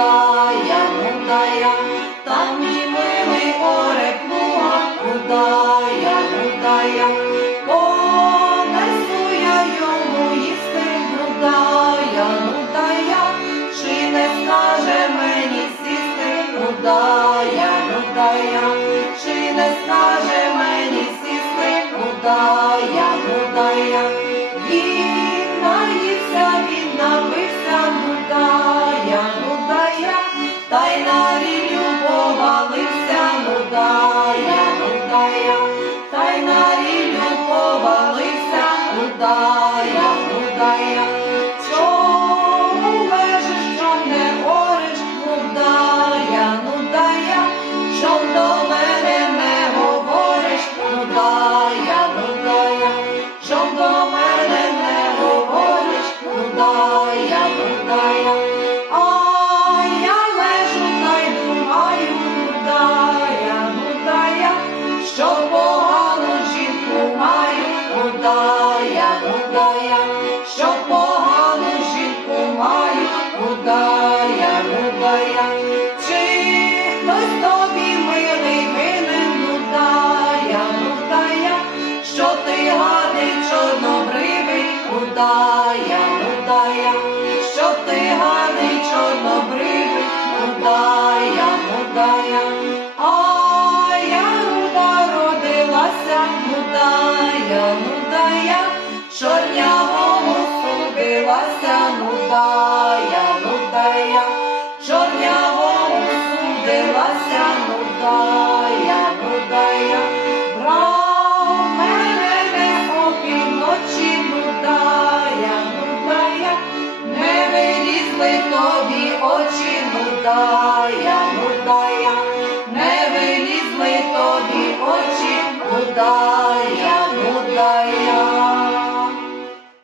нудая, нудая, там мій милий орек плуга, нудая, нудая, понесу я йому їсти, нудая, нудая, чи не скаже мені сісти, нудая, нудая, чи не скаже мені сісти, нудая, нудая, та повалився, нудая, нудая, та й повалився, нудая, нудая, нудая, чорнявому судилася, нудая, нудая, чорнявому судилася, нудая, нудая, брав мене не опівночі, нудая, нудая, не вилізли тобі очі, нудая, нудая, не вилізли тобі очі, нудая.